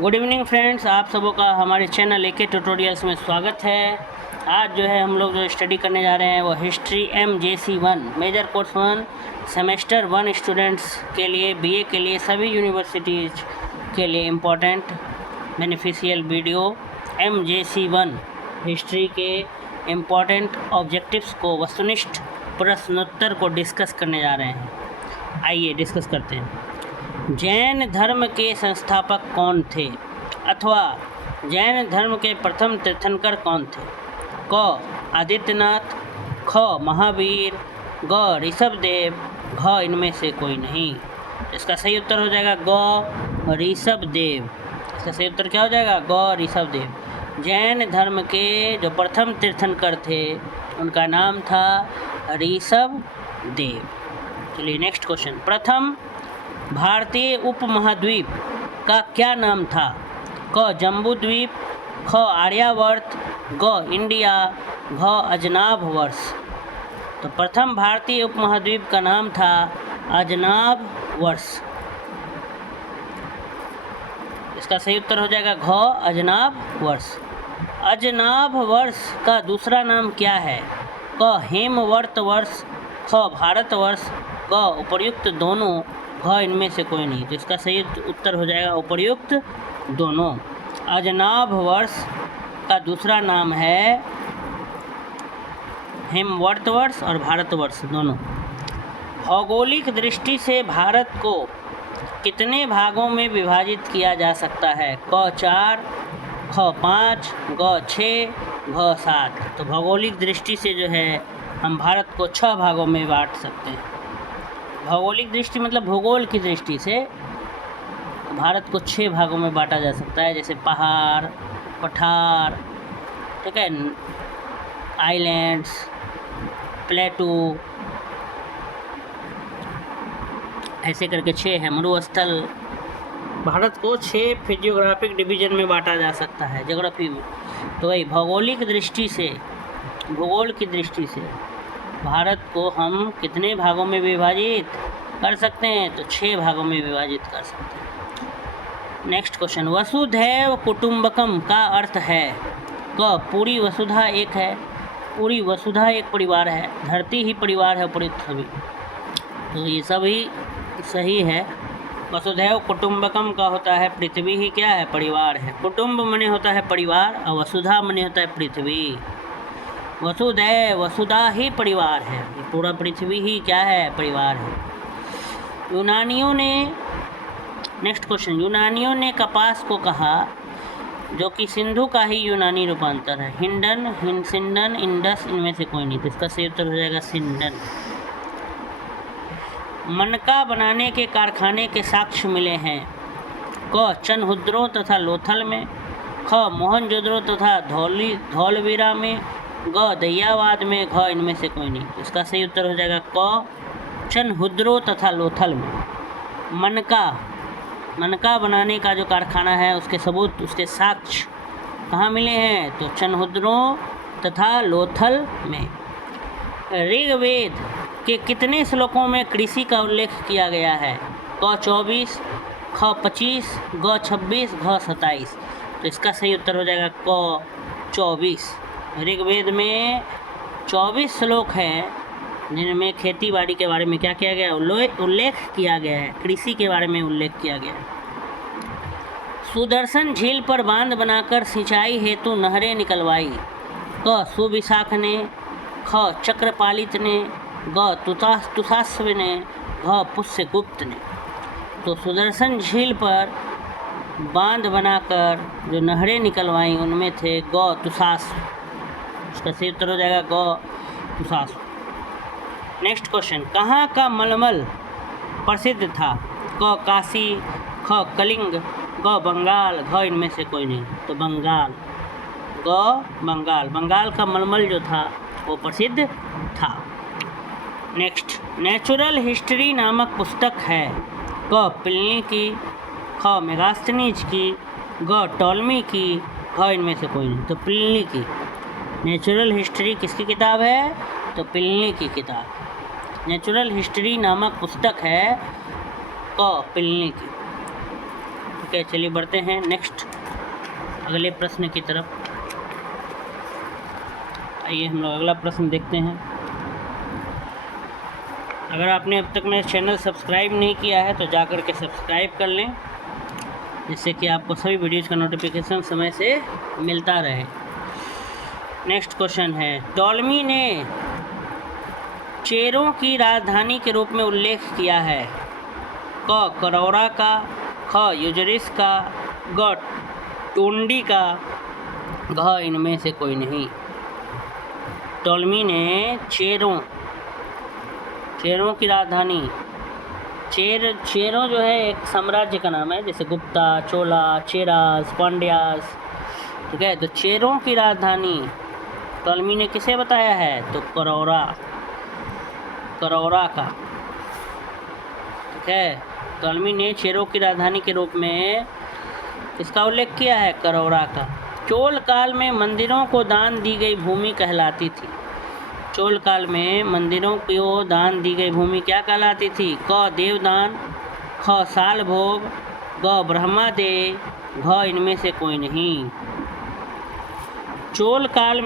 Good evening friends, आप सबों का हमारे चैनल एके ट्यूटोरियल्स में स्वागत है। आज जो है हम लोग जो स्टडी करने जा रहे हैं वो history MJC1 major course 1 semester 1 students के लिए, बीए के लिए, सभी यूनिवर्सिटीज़ के लिए important beneficial video MJC1 history के इम्पोर्टेंट ऑब्जेक्टिव्स को, वस्तुनिष्ठ प्रश्नोत्तर को डिस्कस करने जा रहे हैं। आइए डिस्कस करते हैं। जैन धर्म के संस्थापक कौन थे, अथवा जैन धर्म के प्रथम तीर्थंकर कौन थे? क आदित्यनाथ, ख महावीर, ग ऋषभदेव, घ इनमें से कोई नहीं। इसका सही उत्तर हो जाएगा ग ऋषभदेव। इसका सही उत्तर क्या हो जाएगा? ग ऋषभदेव। जैन धर्म के जो प्रथम तीर्थंकर थे उनका नाम था ऋषभदेव। चलिए नेक्स्ट क्वेश्चन। प्रथम भारतीय उपमहाद्वीप का क्या नाम था? क जम्बूद्वीप, ख आर्यावर्त, ग इंडिया, घ अजनाभ वर्ष। तो प्रथम भारतीय उपमहाद्वीप का नाम था अजनाभ वर्ष। इसका सही उत्तर हो जाएगा घ अजनाभ वर्ष। अजनाभ वर्ष का दूसरा नाम क्या है? क हेमवर्त वर्ष, ख भारत वर्ष, ग उपर्युक्त दोनों, घ इनमें से कोई नहीं। तो इसका सही उत्तर हो जाएगा उपर्युक्त दोनों। अजनाभ वर्ष का दूसरा नाम है हेमवर्त वर्ष और भारत वर्ष दोनों। भौगोलिक दृष्टि से भारत को कितने भागों में विभाजित किया जा सकता है? क 4, ख 5, ग 6, घ 7। तो भौगोलिक दृष्टि से जो है हम भारत को 6 भागों में बांट सकते हैं। भौगोलिक दृष्टि मतलब भूगोल की दृष्टि से भारत को 6 भागों में बांटा जा सकता है, जैसे पहाड़, पठार, ठीक है, आइलैंड्स, प्लेटू, ऐसे करके 6 है। मरुस्थल। भारत को 6 फिजियोग्राफिक डिवीज़न में बांटा जा सकता है, ज्योग्राफी में। तो वही भौगोलिक दृष्टि से, भूगोल की दृष्टि से भारत को हम कितने भागों में विभाजित कर सकते हैं? तो 6 भागों में विभाजित कर सकते हैं। Next question. वसुधैव कुटुंबकम का अर्थ है? क पूरी वसुधा एक है, पूरी वसुधा एक परिवार है, धरती ही परिवार है, उपर्युक्त सभी। तो ये सभी सही है। वसुधैव कुटुंबकम का होता है पृथ्वी ही क्या है? परिवार है। कुटुंब मने होता है परिवार और वसुधा मने होता है पृथ्वी। वसुधैव, वसुधा ही परिवार है, पूरा पृथ्वी ही क्या है? परिवार है। यूनानियों ने, नेक्स्ट क्वेश्चन, यूनानियों ने कपास को कहा, जो कि सिंधु का ही यूनानी रूपांतर है। हिंडन, सिंडन, इंडस, इनमें से कोई नहीं। तो इसका सही उत्तर हो जाएगा सिंडन। मनका बनाने के कारखाने के साक्ष्य मिले हैं। क चनहुद्रो तथा लोथल में, ख मोहनजोदड़ो तथा धौलवीरा में, ग दहियाबाद में, घ इनमें से कोई नहीं। इसका सही उत्तर हो जाएगा क चनहुद्रो तथा लोथल में। मनका बनाने का जो कारखाना है उसके सबूत, उसके साक्ष्य कहाँ मिले हैं? तो चनहुद्रो तथा लोथल में। ऋग्वेद के कितने श्लोकों में कृषि का उल्लेख किया गया है? क 24, ख 25, ग 26, घ 27। तो इसका सही उत्तर हो जाएगा क 24। ऋग्वेद में 24 श्लोक हैं जिनमें खेती बाड़ी के बारे में क्या किया गया? उल्लेख किया गया है, कृषि के बारे में उल्लेख किया गया है। सुदर्शन झील पर बांध बनाकर सिंचाई हेतु नहरें निकलवाई। क सुविशाख ने, ख चक्रपालित ने, ग तुषाश्व ने, घ पुष्यगुप्त ने। तो सुदर्शन झील पर बांध बनाकर जो नहरें निकलवाई उनमें थे ग तुषाश्व। इसका सही उत्तर हो जाएगा ग तुषाश्व। Next question. कहाँ का मलमल प्रसिद्ध था? क काशी, ख कलिंग, ग बंगाल, घ इनमें से कोई नहीं। तो बंगाल, ग बंगाल। बंगाल का मलमल जो था वो प्रसिद्ध था। नेक्स्ट। नेचुरल हिस्ट्री नामक पुस्तक है। क प्लिनी की, ख मेगास्थनीज की, ग टॉलमी की, घ इनमें से कोई नहीं। तो प्लिनी की। नेचुरल हिस्ट्री किसकी किताब है? तो प्लिनी की किताब। नेचुरल हिस्ट्री नामक पुस्तक है क प्लिनी की। ठीक है, चलिए बढ़ते हैं नेक्स्ट अगले प्रश्न की तरफ। आइए हम लोग अगला प्रश्न देखते हैं। अगर आपने अब तक मेरा चैनल सब्सक्राइब नहीं किया है तो जाकर के सब्सक्राइब कर लें, जिससे कि आपको सभी वीडियोज़ का नोटिफिकेशन समय से मिलता रहे। नेक्स्ट क्वेश्चन है, टॉलमी ने चेरों की राजधानी के रूप में उल्लेख किया है। क करौरा का, ख यूजरिस का, ग टोंडी का, घ इनमें से कोई नहीं। टॉलमी ने चेरों की राजधानी, चेरों जो है एक साम्राज्य का नाम है, जैसे गुप्ता, चोला, चेरास, पांड्यास, ठीक है। तो चेरों की राजधानी टॉलमी ने किसे बताया है? तो करौरा का, ठीक है। टॉलमी ने चेरों की राजधानी के रूप में इसका उल्लेख किया है, करौरा का। चोल काल में मंदिरों को दान दी गई भूमि कहलाती थी। चोल काल में मंदिरों को दान दी गई भूमि क्या कहलाती थी? क देवदान, ख साल भोग, ग ब्रह्मादेय, घ इनमें से कोई नहीं। चोल काल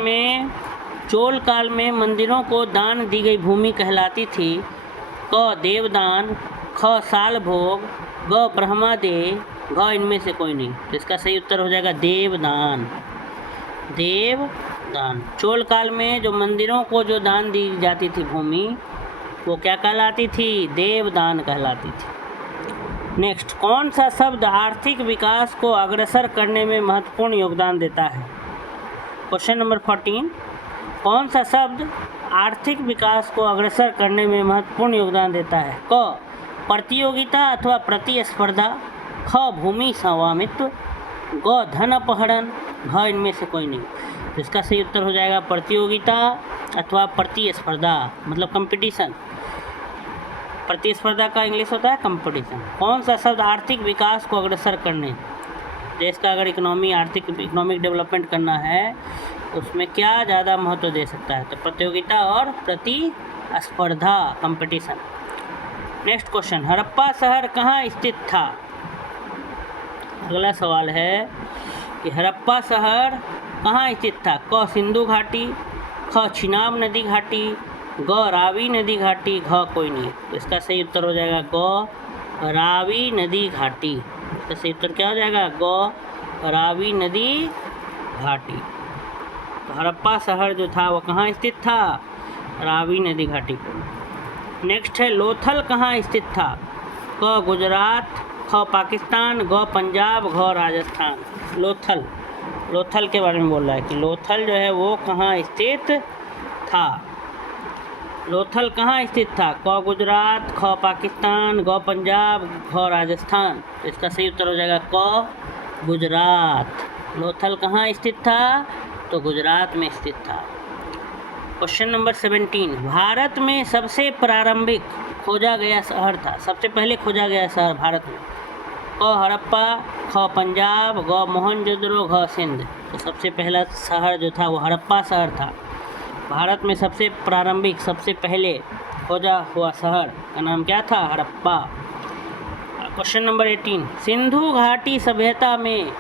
में मंदिरों को दान दी गई भूमि कहलाती थी। क देवदान, ख साल भोग, ग ब्रह्मादेय, घ इनमें से कोई नहीं। तो इसका सही उत्तर हो जाएगा देवदान। चोल काल में जो मंदिरों को जो दान दी जाती थी भूमि, वो क्या कहलाती थी? देवदान कहलाती थी। नेक्स्ट, कौन सा शब्द आर्थिक विकास को अग्रसर करने में महत्वपूर्ण योगदान देता है? क्वेश्चन नंबर 14, कौन सा शब्द आर्थिक विकास को अग्रसर करने में महत्वपूर्ण योगदान देता है? क प्रतियोगिता अथवा प्रतिस्पर्धा, ख भूमि स्वामित्व, ग धन अपहरण, घ इनमें से कोई नहीं। तो इसका सही उत्तर हो जाएगा प्रतियोगिता अथवा प्रतिस्पर्धा, मतलब कंपटीशन। प्रतिस्पर्धा का इंग्लिश होता है कंपटीशन। कौन सा शब्द आर्थिक विकास को अग्रसर करने, देश का अगर इकोनॉमिक डेवलपमेंट करना है तो उसमें क्या ज़्यादा महत्व दे सकता है? तो प्रतियोगिता और प्रतिस्पर्धा, कंपटीशन। नेक्स्ट क्वेश्चन, हड़प्पा शहर कहाँ स्थित था? अगला सवाल है कि हड़प्पा शहर कहाँ स्थित था? क सिंधु घाटी, ख चिनाब नदी घाटी, ग रावी नदी घाटी, घ कोई नहीं। तो इसका सही उत्तर हो जाएगा ग रावी नदी घाटी। इसका सही उत्तर क्या हो जाएगा? ग रावी नदी घाटी। तो हड़प्पा शहर जो था वो कहाँ स्थित था? रावी नदी घाटी पर। नेक्स्ट है, लोथल कहाँ स्थित था? क गुजरात, ख पाकिस्तान, ग पंजाब, घ राजस्थान। लोथल के बारे में बोल रहा है कि लोथल जो है वो कहाँ स्थित था। लोथल कहाँ स्थित था? क गुजरात, ख पाकिस्तान, ग पंजाब, घ राजस्थान। तो इसका सही उत्तर हो जाएगा क गुजरात। लोथल कहाँ स्थित था? तो गुजरात में स्थित था। क्वेश्चन नंबर 17, भारत में सबसे प्रारंभिक खोजा गया शहर था, सबसे पहले खोजा गया शहर भारत में? क हड़प्पा, ख पंजाब, ग मोहनजोदड़ो, घ सिंध। तो सबसे पहला शहर जो था वो हड़प्पा शहर था। भारत में सबसे प्रारंभिक, सबसे पहले खोजा हुआ शहर का नाम क्या था? हड़प्पा। क्वेश्चन नंबर 18, सिंधु घाटी सभ्यता में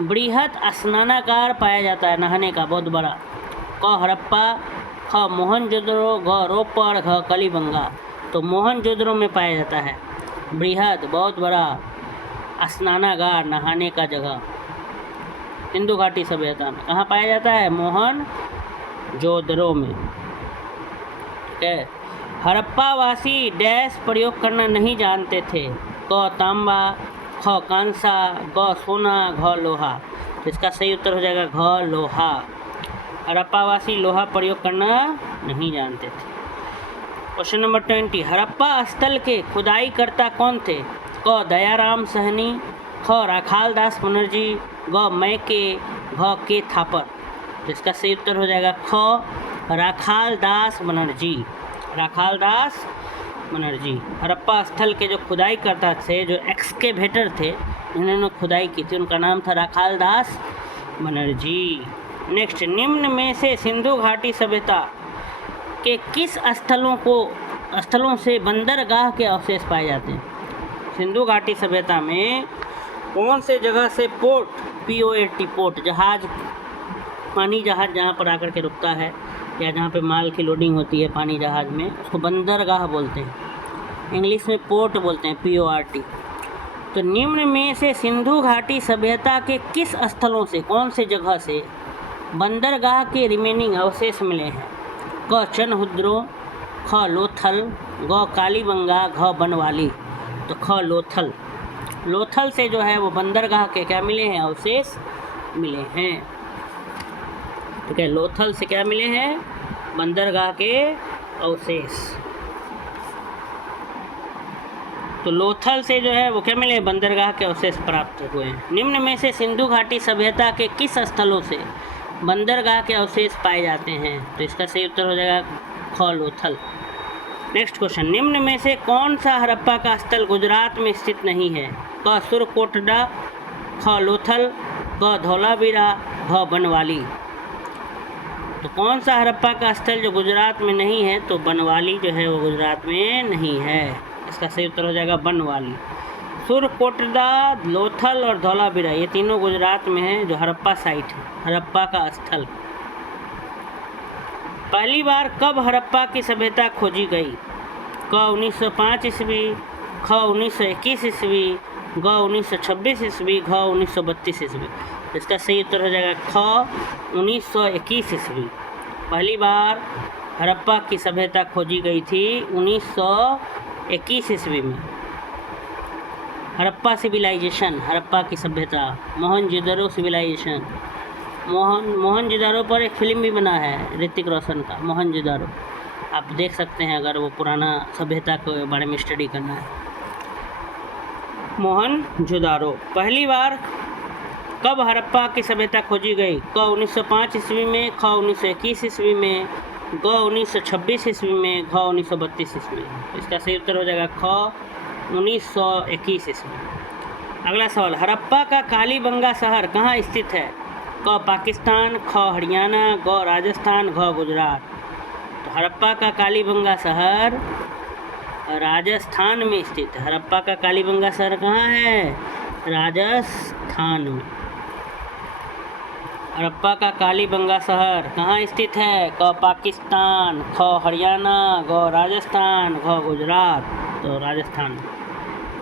बृहत स्नानागार पाया जाता है, नहाने का बहुत बड़ा। क हड़प्पा, ख मोहनजोदड़ो, घ रोपड़, घ कलिबंगा। तो मोहनजोदड़ो में पाया जाता है बृहद, बहुत बड़ा स्नानागार, नहाने का जगह। सिंधु घाटी सभ्यता में कहाँ पाया जाता है? मोहनजोदड़ो में, ठीक है। हड़प्पा वासी डैश प्रयोग करना नहीं जानते थे? क तांबा, ख कांसा, ग सोना, घ लोहा। तो इसका सही उत्तर हो जाएगा घ लोहा। हड़प्पावासी लोहा प्रयोग करना नहीं जानते थे। क्वेश्चन नंबर 20, हड़प्पा स्थल के खुदाई करता कौन थे? क दयाराम सहनी, ख राखालदास बनर्जी, ग मैके, घ के थापर। तो इसका सही उत्तर हो जाएगा ख राखालदास बनर्जी। हड़प्पा स्थल के जो खुदाई करता थे, जो एक्सकेवेटर थे, जिन्होंने खुदाई की थी, उनका नाम था राखालदास बनर्जी। नेक्स्ट, निम्न में से सिंधु घाटी सभ्यता के किस स्थलों से बंदरगाह के अवशेष पाए जाते हैं? सिंधु घाटी सभ्यता में कौन से जगह से पोर्ट, PORT, पोर्ट, जहाज, पानी जहाज जहाँ पर आकर के रुकता है या जहाँ पे माल की लोडिंग होती है पानी जहाज में, उसको बंदरगाह बोलते हैं। इंग्लिश में पोर्ट बोलते हैं, PORT। तो निम्न में से सिंधु घाटी सभ्यता के किस स्थलों से, कौन से जगह से बंदरगाह के रिमेनिंग अवशेष मिले हैं? क चनहुद्रो, ख लोथल, ग कालीबंगा, घ बनवाली। तो ख लोथल। लोथल से जो है वो बंदरगाह के क्या मिले हैं? अवशेष मिले हैं। ठीक है, लोथल से क्या मिले हैं? बंदरगाह के अवशेष। तो लोथल से जो है वो क्या मिले? बंदरगाह के अवशेष प्राप्त हुए हैं। निम्न में से सिंधु घाटी सभ्यता के किस स्थलों से बंदरगाह के अवशेष पाए जाते हैं? तो इसका सही उत्तर हो जाएगा ख लोथल। नेक्स्ट क्वेश्चन, निम्न में से कौन सा हड़प्पा का स्थल गुजरात में स्थित नहीं है? क सुरकोटडा, ख लोथल, ग धौलावीरा, घ बनवाली। तो कौन सा हड़प्पा का स्थल जो गुजरात में नहीं है? तो बनवाली जो है वो गुजरात में नहीं है। इसका सही उत्तर हो जाएगा बनवाली। सुरकोटडा, लोथल और धौलावीरा ये तीनों गुजरात में हैं, जो हड़प्पा साइट है, हड़प्पा का स्थल। पहली बार कब हड़प्पा की सभ्यता खोजी गई? क 1905 ईस्वी, ख 1921 ईस्वी, ग 1926 ईस्वी, घ 1932 ईस्वी। इसका सही उत्तर हो जाएगा ख 1921 ईस्वी। पहली बार हड़प्पा की सभ्यता खोजी गई थी 1921 ईस्वी में। हड़प्पा सिविलाइजेशन, हड़प्पा की सभ्यता, मोहनजोदड़ो सिविलाइजेशन। मोहनजोदड़ो पर एक फिल्म भी बना है ऋतिक रोशन का, मोहनजोदड़ो। आप देख सकते हैं अगर वो पुराना सभ्यता के बारे में स्टडी करना है। मोहनजोदड़ो। पहली बार कब हड़प्पा की सभ्यता खोजी गई? क 1905 ईस्वी में, ख 1921 ईस्वी में, ग 1926 ईस्वी में, घ 1932 ईस्वी। इसका सही उत्तर हो जाएगा ख 1921 ईस्वी। अगला सवाल, हड़प्पा का कालीबंगा शहर कहाँ स्थित है? क पाकिस्तान, ख हरियाणा, ग राजस्थान, घ गुजरात। तो हड़प्पा का कालीबंगा शहर राजस्थान में स्थित है। हड़प्पा का कालीबंगा शहर कहाँ है? राजस्थान में। हड़प्पा का कालीबंगा शहर कहाँ स्थित है? क पाकिस्तान, ख हरियाणा, ग राजस्थान, घ गुजरात। तो राजस्थान।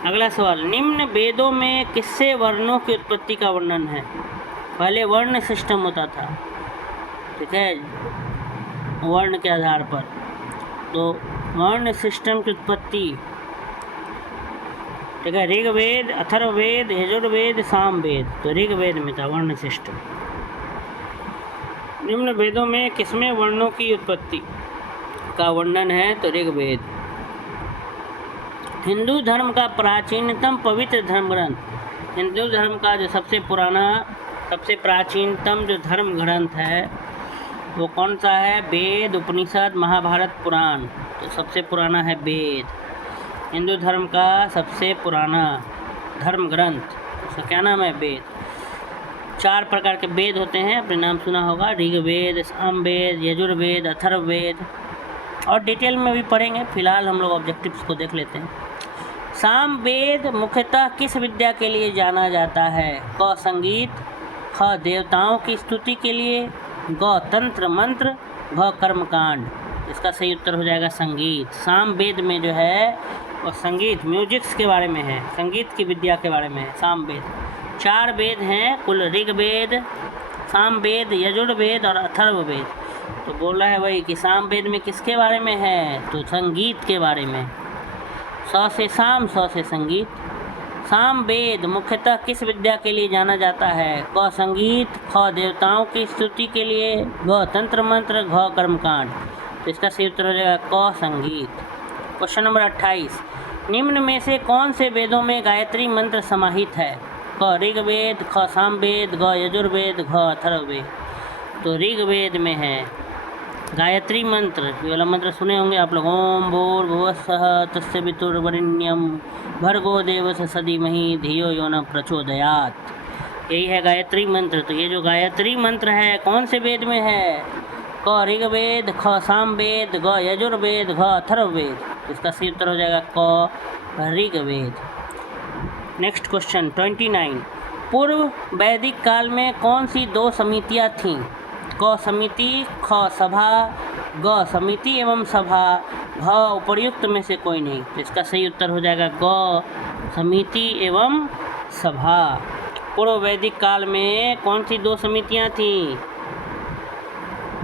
अगला सवाल, निम्न वेदों में किससे वर्णों की उत्पत्ति का वर्णन है? पहले वर्ण सिस्टम होता था, ठीक है, वर्ण के आधार पर। तो वर्ण सिस्टम की उत्पत्ति, ठीक है, ऋग्वेद, अथर्ववेद, यजुर्वेद, सामवेद। तो ऋग्वेद में था वर्ण सिस्टम। निम्न वेदों में किसमें वर्णों की उत्पत्ति का वर्णन है? तो ऋग्वेद। हिंदू धर्म का प्राचीनतम पवित्र धर्म ग्रंथ, हिंदू धर्म का जो सबसे पुराना, सबसे प्राचीनतम जो धर्म ग्रंथ है वो कौन सा है? वेद, उपनिषद, महाभारत, पुराण। तो सबसे पुराना है वेद। हिंदू धर्म का सबसे पुराना धर्म ग्रंथ, उसका क्या नाम है? वेद। 4 प्रकार के वेद होते हैं, आपने नाम सुना होगा, ऋग्वेद, सामवेद, यजुर्वेद, अथर्ववेद, और डिटेल में भी पढ़ेंगे। फिलहाल हम लोग ऑब्जेक्टिव्स को देख लेते हैं। सामवेद मुख्यतः किस विद्या के लिए जाना जाता है? क संगीत, ख देवताओं की स्तुति के लिए, ग तंत्र मंत्र, घ कर्मकांड। इसका सही उत्तर हो जाएगा संगीत। सामवेद में जो है वो संगीत, म्यूजिक्स के बारे में है, संगीत की विद्या के बारे में है सामवेद। 4 वेद हैं कुल, ऋग्वेद, सामवेद, यजुर्वेद और अथर्ववेद। तो बोल रहा है वही कि सामवेद में किसके बारे में है? तो संगीत के बारे में। स से साम, स से संगीत। सामवेद मुख्यतः किस विद्या के लिए जाना जाता है? क संगीत, ख देवताओं की स्तुति के लिए, ग तंत्र मंत्र, घ कर्मकांड। तो इसका सही उत्तर हो जाएगा क संगीत। क्वेश्चन नंबर 28, निम्न में से कौन से वेदों में गायत्री मंत्र समाहित है? क ऋग्वेद, ख सामवेद, ग यजुर्वेद, घ अथर्ववेद। तो ऋग्वेद में है गायत्री मंत्र। ये वाला मंत्र सुने होंगे आप लोग, ओम भूर्भुवस्सुः तत्सवितुर्वरेण्यं भर्गो देवस्य धीमहि धियो यो न प्रचोदयात्। यही है गायत्री मंत्र। तो ये जो गायत्री मंत्र है कौन से वेद में है? क ऋग्वेद, ख सामवेद, ग यजुर्वेद, घ अथर्ववेद। इसका सही उत्तर हो जाएगा क ऋग्वेद। Next question 29। पूर्व वैदिक काल में कौन सी दो समितियाँ थीं? क समिति, ख सभा, ग समिति एवं सभा, घ उपर्युक्त में से कोई नहीं। तो इसका सही उत्तर हो जाएगा ग समिति एवं सभा। पूर्व वैदिक काल में कौन सी दो समितियाँ थीं?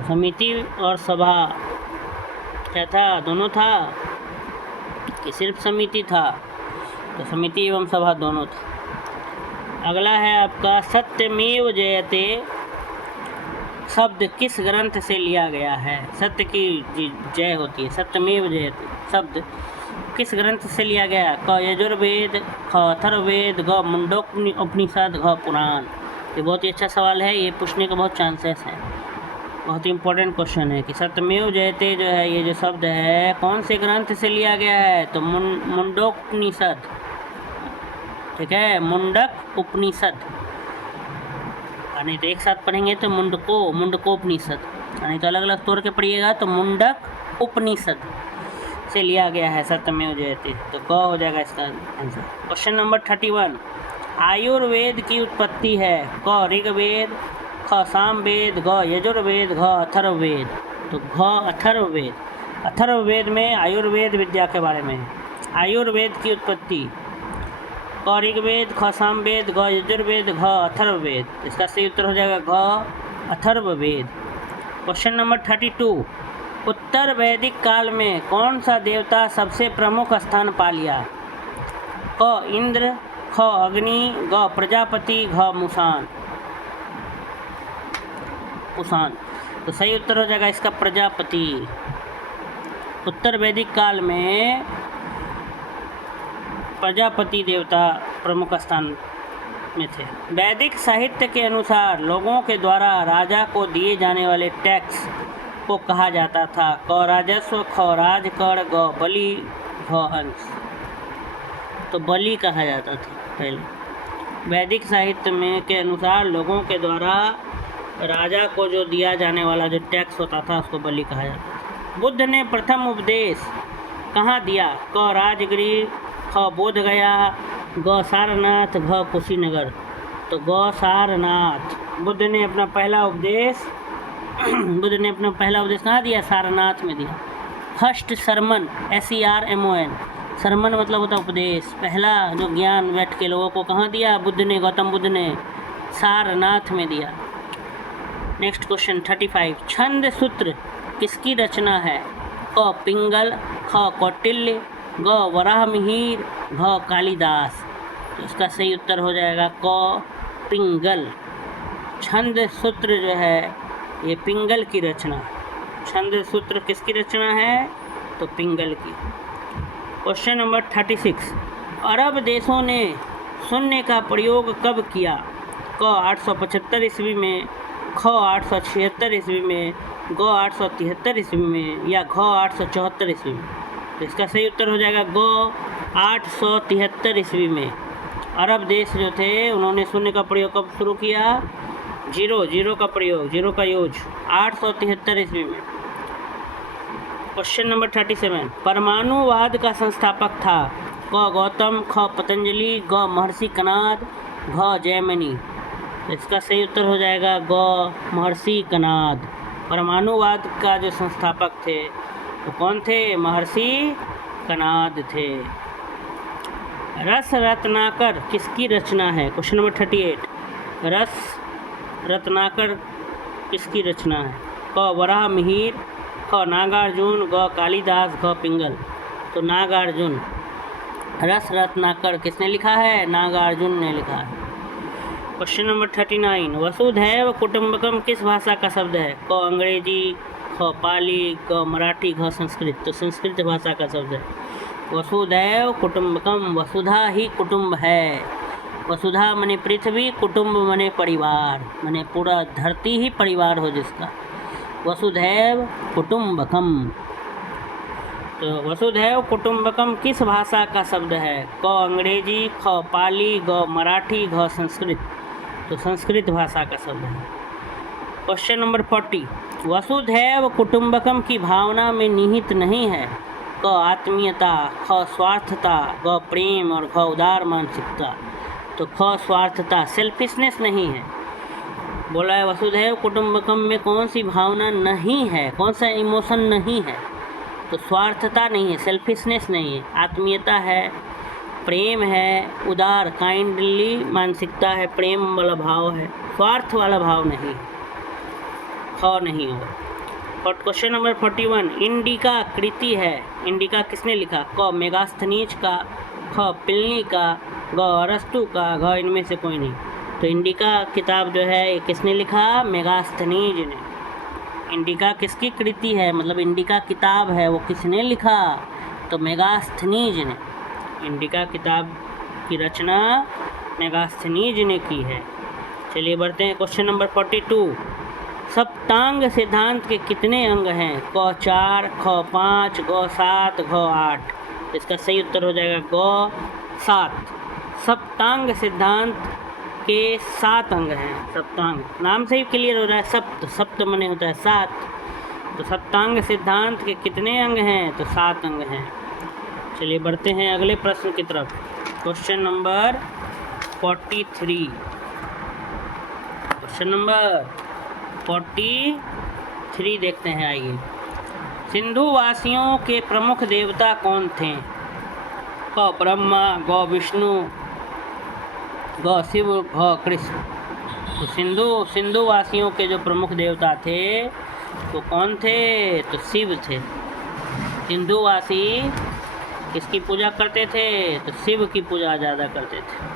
समिति और सभा। क्या था? दोनों था कि सिर्फ समिति था? तो समिति एवं सभा दोनों था। अगला है आपका सत्यमेव जयते शब्द किस ग्रंथ से लिया गया है? सत्य की जय होती है, सत्यमेव जयते शब्द किस ग्रंथ से लिया गया? क यजुर्वेद, ख अथर्ववेद, ग मुंडकोपनिषद, घ पुराण। ये बहुत ही अच्छा सवाल है, ये पूछने के बहुत चांसेस हैं। बहुत ही इंपॉर्टेंट क्वेश्चन है कि सत्यमेव जयते जो है ये जो शब्द है कौन से ग्रंथ से लिया गया है? तो मुंडकोपनिषद। ठीक है, मुंडक उपनिषद। यानी तो एक साथ पढ़ेंगे तो मुंडकोपनिषद, यानी तो अलग अलग तौर के पढ़िएगा तो मुंडक उपनिषद से लिया गया है सत्यमेव जयते। तो क हो जाएगा इसका आंसर। Question number 31। आयुर्वेद की उत्पत्ति है? क ऋग्वेद, ख सामवेद, ग यजुर्वेद, घ अथर्ववेद। तो घ अथर्ववेद। अथर्ववेद में आयुर्वेद विद्या के बारे में है। आयुर्वेद की उत्पत्ति क ऋग्वेद, ख सामवेद, ग यजुर्वेद, घ अथर्ववेद। इसका सही उत्तर हो जाएगा घ अथर्ववेद। Question number 32। उत्तर वैदिक काल में कौन सा देवता सबसे प्रमुख स्थान पा लिया? क इंद्र, ख अग्नि, ग प्रजापति, घ मुसान। तो सही उत्तर हो जाएगा इसका प्रजापति। उत्तर वैदिक काल में प्रजापति देवता प्रमुख स्थान में थे। वैदिक साहित्य के अनुसार लोगों के द्वारा राजा को दिए जाने वाले टैक्स को कहा जाता था? क राजस्व, ख राजकर, ग बलि, घ अंश। तो बलि कहा जाता था पहले। वैदिक साहित्य में के अनुसार लोगों के द्वारा राजा को जो दिया जाने वाला जो टैक्स होता था उसको बलि कहा जाता था। बुद्ध ने प्रथम उपदेश कहाँ दिया? क राजगृह, ख बोधगया, ग सारनाथ, घ कुशीनगर। तो ग सारनाथ। बुद्ध ने अपना पहला उपदेश कहाँ दिया? सारनाथ में दिया। First sermon, SERMON। सरमन मतलब होता उपदेश। पहला जो ज्ञान बैठ के लोगों को कहाँ दिया? बुद्ध ने, गौतम बुद्ध ने सारनाथ में दिया। Next question 35। छंद सूत्र किसकी रचना है? क पिंगल, ख कौटिल्य, ग वराहमिहिर, घ कालिदास। तो इसका सही उत्तर हो जाएगा क पिंगल। छंद सूत्र जो है ये पिंगल की रचना। छंद सूत्र किसकी रचना है? तो पिंगल की। Question number 36। अरब देशों ने शून्य का प्रयोग कब किया? क 875 ईस्वी में, ख 876 ईस्वी में, ग 873 ईस्वी में, या घ 874 ईस्वी में। तो इसका सही उत्तर हो जाएगा ग 873 ईस्वी में। अरब देश जो थे उन्होंने शून्य का प्रयोग कब शुरू किया? जीरो का प्रयोग, जीरो का यूज 873 ईस्वी में। Question number 37। परमाणुवाद का संस्थापक था? क गौतम, ख पतंजलि, ग महर्षि कणाद, घ जैमिनी। तो इसका सही उत्तर हो जाएगा ग महर्षि कणाद। परमाणुवाद का जो संस्थापक थे तो कौन थे? महर्षि कणाद थे। रस रत्नाकर किसकी रचना है? Question number 38। रस रत्नाकर किसकी रचना है? क वराहमिहिर, ख नागार्जुन, ग कालिदास, घ पिंगल। तो नागार्जुन। रस रत्नाकर किसने लिखा है? नागार्जुन ने लिखा है। Question number 39। वसुधैव कुटुंबकम किस भाषा का शब्द है? क अंग्रेजी, ख पाली, ग मराठी, घ संस्कृत। तो संस्कृत भाषा का शब्द है। वसुधैव कुटुंबकम, वसुधा ही कुटुंब है। वसुधा मने पृथ्वी, कुटुंब मने परिवार, मने पूरा धरती ही परिवार हो जिसका। वसुधैव कुटुंबकम। तो वसुधैव कुटुंबकम किस भाषा का शब्द है? क अंग्रेजी, ख पाली, ग मराठी, घ संस्कृत। तो संस्कृत भाषा का शब्द है। Question number 40। वसुधैव कुटुंबकम की भावना में निहित नहीं है? क आत्मीयता, ख स्वार्थता, ग प्रेम और घ उदार मानसिकता। तो ख स्वार्थता, सेल्फिशनेस नहीं है। बोला है वसुधैव कुटुंबकम में कौन सी भावना नहीं है, कौन सा इमोशन नहीं है? तो स्वार्थता नहीं है, सेल्फिशनेस नहीं है, आत्मीयता है, प्रेम है, उदार काइंडली मानसिकता है, प्रेम वाला भाव है, स्वार्थ वाला भाव नहीं है, ख नहीं होगा। और क्वेश्चन नंबर 41, इंडिका कृति है, इंडिका किसने लिखा? क मेगास्थनीज का, ख प्लिनी का, ग अरस्तु का, घ इनमें से कोई नहीं। तो इंडिका किताब जो है ये किसने लिखा? मेगास्थनीज ने। इंडिका किसकी कृति है, मतलब इंडिका किताब है, वो किसने लिखा? तो मेगास्थनीज ने। इंडिका किताब की रचना मेगास्थनीज ने की है। चलिए बढ़ते हैं क्वेश्चन नंबर 42, सप्तांग सिद्धांत के कितने अंग हैं? क 4, ख 5, ग 7, घ 8। इसका सही उत्तर हो जाएगा ग 7। सप्तांग सिद्धांत के 7 अंग हैं। सप्तांग नाम से ही क्लियर हो रहा है, सप्त, सप्त मने होता है 7। तो सप्तांग सिद्धांत के कितने अंग हैं? तो 7 अंग हैं। चलिए बढ़ते हैं अगले प्रश्न की तरफ। क्वेश्चन नंबर 43, क्वेश्चन नंबर 43 देखते हैं, आइए। सिंधु वासियों के प्रमुख देवता कौन थे? क ब्रह्मा, ग विष्णु, ग शिव, घ कृष्ण। तो सिंधु वासियों के जो प्रमुख देवता थे वो कौन थे? तो शिव थे। सिंधुवासी किसकी पूजा करते थे? तो शिव की पूजा ज़्यादा करते थे।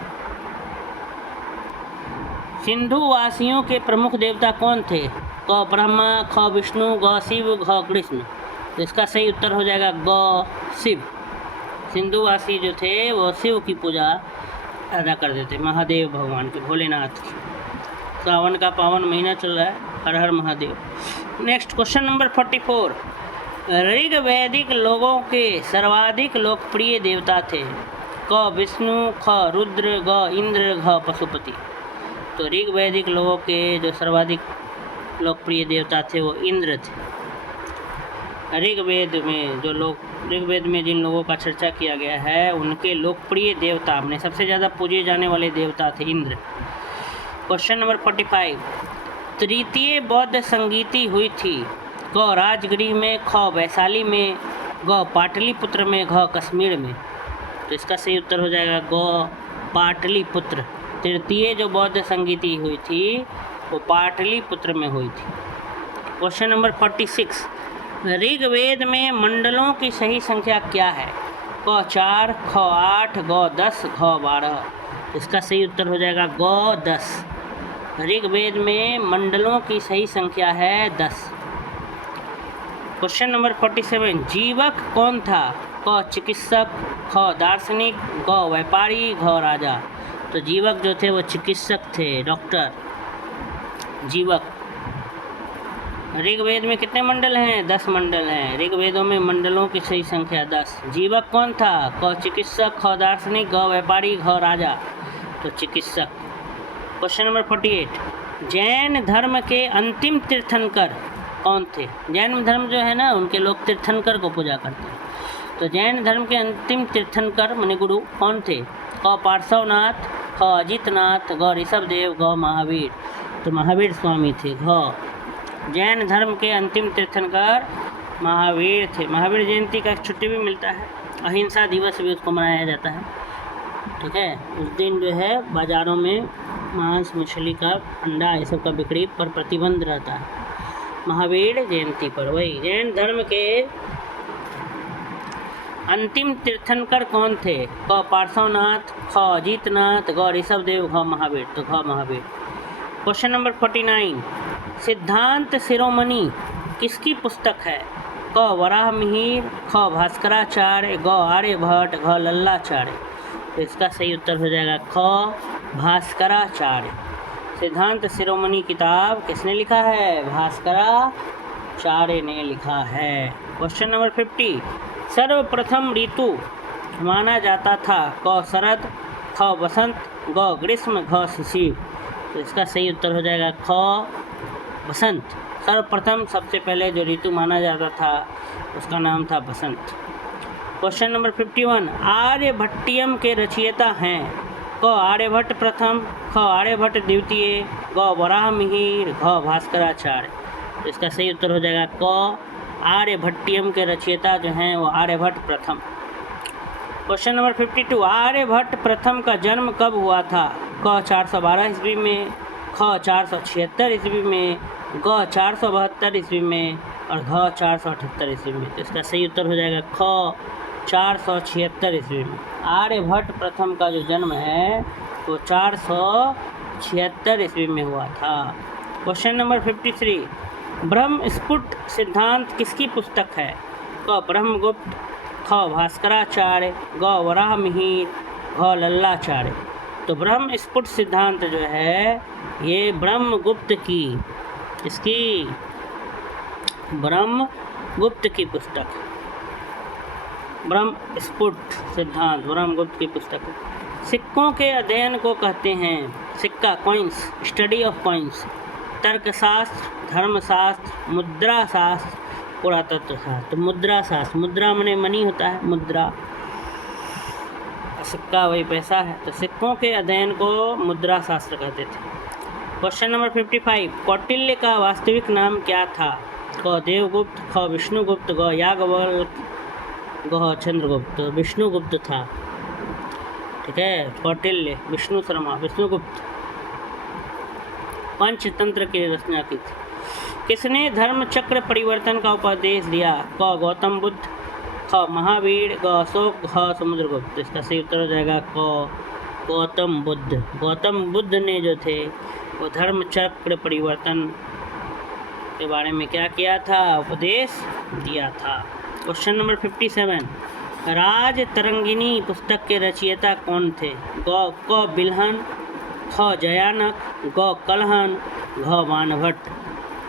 सिंधुवासियों के प्रमुख देवता कौन थे? क ब्रह्मा, ख विष्णु, ग शिव, घ कृष्ण। तो इसका सही उत्तर हो जाएगा ग शिव। सिंधुवासी जो थे वो शिव की पूजा अदा करते थे, महादेव भगवान के, भोलेनाथ की। सावन का पावन महीना चल रहा है, हर हर Mahadev. Next question number 44, Rig Vedic लोगों के सर्वाधिक लोकप्रिय देवता थे? क विष्णु, ख रुद्र, ग इंद्र, घ पशुपति। तो ऋग वैदिक लोगों के जो सर्वाधिक लोकप्रिय देवता थे वो इंद्र थे। ऋग्वेद में जिन लोगों का चर्चा किया गया है उनके लोकप्रिय देवता में सबसे ज़्यादा पूजे जाने वाले देवता थे इंद्र। क्वेश्चन नंबर 45, तृतीय बौद्ध संगीति हुई थी? क राजगिरी में, ख वैशाली में, ग पाटलिपुत्र में, घ कश्मीर में। तो इसका सही उत्तर हो जाएगा ग पाटलिपुत्र। तृतीय जो बौद्ध संगीति हुई थी वो पाटलिपुत्र में हुई थी। क्वेश्चन नंबर 46, ऋग्वेद में मंडलों की सही संख्या क्या है? क 4, ख 8, ग 10, घ 12। इसका सही उत्तर हो जाएगा ग 10। ऋग्वेद में मंडलों की सही संख्या है 10। क्वेश्चन नंबर 47, जीवक कौन था? क चिकित्सक, ख दार्शनिक, ग व्यापारी, घ राजा। तो जीवक जो थे वो चिकित्सक थे, डॉक्टर। जीवक। ऋग्वेद में कितने मंडल हैं? 10 मंडल हैं। ऋग्वेदों में मंडलों की सही संख्या 10। जीवक कौन था? क चिकित्सक, ख दार्शनिक, ग व्यापारी, घ राजा। तो चिकित्सक। क्वेश्चन नंबर 48, जैन धर्म के अंतिम तीर्थंकर कौन थे? जैन धर्म जो है ना उनके लोग तीर्थंकर को पूजा करते हैं। तो जैन धर्म के अंतिम तीर्थंकर माने गुरु कौन थे? क पार्श्वनाथ, ख अजितनाथ, ग ऋषभदेव, घ महावीर। तो महावीर स्वामी थे। घ जैन धर्म के अंतिम तीर्थंकर महावीर थे। महावीर जयंती का छुट्टी भी मिलता है, अहिंसा दिवस भी उसको मनाया जाता है। ठीक है, उस दिन जो है बाज़ारों में मांस, मछली का, अंडा ये सब का बिक्री पर प्रतिबंध रहता है महावीर जयंती पर। वही जैन धर्म के अंतिम तीर्थंकर कौन थे? क पार्श्वनाथ, ख अजितनाथ, ग ऋषभदेव, घ महावीर। तो घ महावीर। क्वेश्चन नंबर 49, सिद्धांत शिरोमणि किसकी पुस्तक है? क वराहमिहिर, ख भास्कराचार्य, ग आर्यभट्ट, घ लल्लाचार्य। तो इसका सही उत्तर हो जाएगा ख भास्कराचार्य। सिद्धांत शिरोमणि किताब किसने लिखा है? भास्कराचार्य ने लिखा है। क्वेश्चन नंबर 50, सर्वप्रथम ऋतु माना जाता था? क शरद, ख वसंत, ग ग्रीष्म, घ शिशिर। तो इसका सही उत्तर हो जाएगा ख वसंत। सर्वप्रथम सबसे पहले जो ऋतु माना जाता था उसका नाम था बसंत। क्वेश्चन नंबर 51, आर्यभट्टियम के रचयिता हैं क आर्यभट्ट प्रथम, ख आर्यभट्ट द्वितीय, ग वराहमिहिर, घ भास्कराचार्य। तो इसका सही उत्तर हो जाएगा क आर्यभट्टियम के रचयिता जो हैं वो आर्यभट्ट प्रथम। क्वेश्चन नंबर 52, आर्यभट्ट प्रथम का जन्म कब हुआ था? क 412 ईस्वी में, ख 476 ईस्वी में, ग 472 ईस्वी में और घ 478 ईस्वी में। तो इसका सही उत्तर हो जाएगा ख 476 ईस्वी में। आर्यभट्ट प्रथम का जो जन्म है वो 476 ईस्वी में हुआ था। क्वेश्चन नंबर 53, ब्रह्म स्फुट सिद्धांत किसकी पुस्तक है? क ब्रह्मगुप्त, ख भास्कराचार्य, ग वराहमिहिर, घ लल्लाचार्य। तो ब्रह्म स्फुट सिद्धांत जो है ये ब्रह्मगुप्त की, इसकी ब्रह्मगुप्त की पुस्तक, ब्रह्म स्फुट सिद्धांत ब्रह्मगुप्त की पुस्तक है। सिक्कों के अध्ययन को कहते हैं, सिक्का कॉइन्स, स्टडी ऑफ कॉइन्स, तर्कशास्त्र, धर्मशास्त्र, मुद्रा शास्त्र, पुरातत्व शास्त्र। तो मुद्रा शास्त्र, मुद्रा मने मनी होता है, मुद्रा, सिक्का वही पैसा है, तो सिक्कों के अध्ययन को मुद्रा शास्त्र कहते थे। क्वेश्चन नंबर 55, कौटिल्य का वास्तविक नाम क्या था? क देवगुप्त, ख विष्णुगुप्त, ग याज्ञवल्क्य, ग चंद्रगुप्त। तो विष्णुगुप्त था, ठीक है। कौटिल्य, विष्णु शर्मा, विष्णुगुप्त पंचतंत्र की रचना की थी। किसने धर्म चक्र परिवर्तन का उपदेश दिया? क गौतम बुद्ध, ख महावीर, ग अशोक, घ समुद्रगुप्त। इसका सही उत्तर हो जाएगा क गौतम बुद्ध। गौतम बुद्ध ने जो थे वो धर्म चक्र परिवर्तन के बारे में क्या किया था? उपदेश दिया था। क्वेश्चन नंबर 57, राज तरंगिनी पुस्तक के रचयिता कौन थे? क बिल्हन, ख जयानक, ग कलहन, घ बाणभट्ट।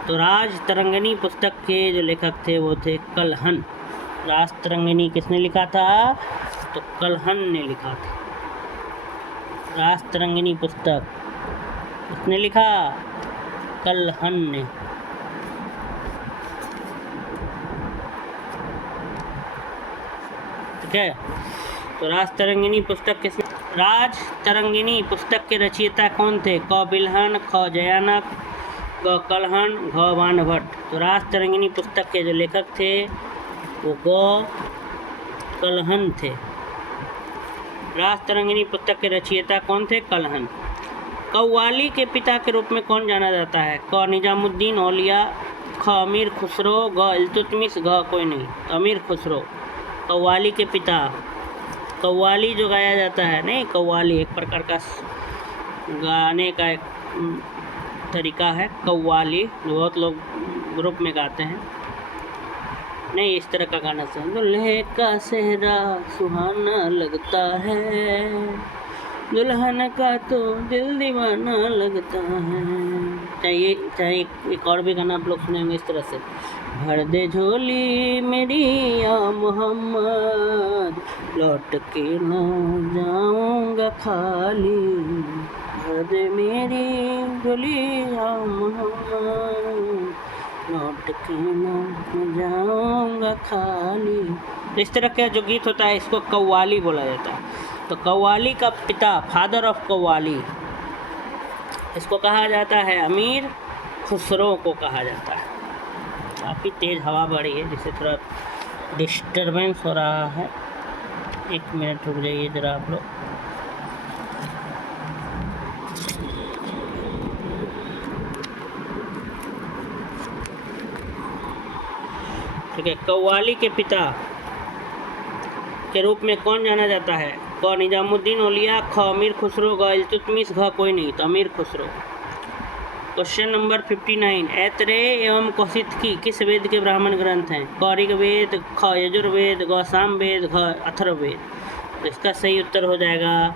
तो राज तरंगिनी पुस्तक के जो लेखक थे वो थे कलहन। राज तरंगिनी किसने लिखा था? तो कलहन ने लिखा था। राज तरंगिनी पुस्तक किसने लिखा? कलहन ने। ठीक है, तो राज तरंगिनी पुस्तक किसने? राज तरंगिनी पुस्तक के रचयिता कौन थे? क बिल्हन, ख जयानक, ग कलहन, घ बाणभट्ट। तो राज तरंगिनी पुस्तक के जो लेखक थे वो ग कलहन थे। राज तरंगिनी पुस्तक के रचयिता कौन थे? कलहन। कव्वाली के पिता के रूप में कौन जाना जाता है? क निजामुद्दीन औलिया, ख अमीर खुसरो, ग इल्तुतमिश, घ कोई नहीं। अमीर खुसरो कव्वाली के पिता। कव्वाली जो गाया जाता है, नहीं, कव्वाली एक प्रकार का गाने का एक तरीका है, कव्वाली, जो बहुत लोग ग्रुप में गाते हैं। नहीं, इस तरह का गाना सुन, दुल्हे का सेहरा सुहाना लगता है, दुल्हन का तो दिल दीवाना लगता है। चाहे एक और भी गाना आप लोग सुनेंगे इस तरह से, भर दे झोली मेरी या मोहम्मद, लौट के ना जाऊंगा खाली, भर दे मेरी झोली या मोहम्मद, लौट के ना जाऊंगा खाली। तो इस तरह का जो गीत होता है इसको कव्वाली बोला जाता है। तो कव्वाली का पिता, फादर ऑफ कव्वाली, इसको कहा जाता है अमीर खुसरो को कहा जाता है। काफ़ी तेज़ हवा बढ़ी है जिससे थोड़ा डिस्टरबेंस हो रहा है। एक मिनट रुक जाइए ज़रा आप लोग। ठीक है, कव्वाली के पिता के रूप में कौन जाना जाता है? क निजामुद्दीन औलिया, ख अमीर खुसरो, ग इल्तुतमिश, घ कोई नहीं। तो अमीर खुसरो। क्वेश्चन नंबर 59, ऐतरेय एवं कौशिकी किस वेद के ब्राह्मण ग्रंथ हैं? क ऋग्वेद, ख यजुर्वेद, ग सामवेद, घ अथर्ववेद। तो इसका सही उत्तर हो जाएगा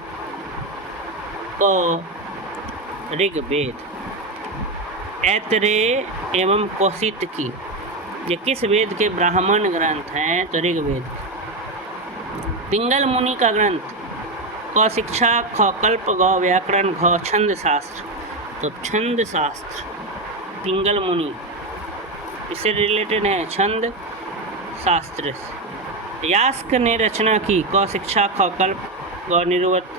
क ऋग्वेद। ऐतरेय एवं कौशिकी ये किस वेद के ब्राह्मण ग्रंथ हैं? तो ऋग्वेद। पिंगल मुनि का ग्रंथ, क शिक्षा, ख कल्प, ग व्याकरण, घ छंद शास्त्र। तो छंद शास्त्र पिंगल मुनि इससे रिलेटेड है, छंद शास्त्र। यास्क ने रचना की। क शिक्षा, ख कल्प, ग निरुक्त,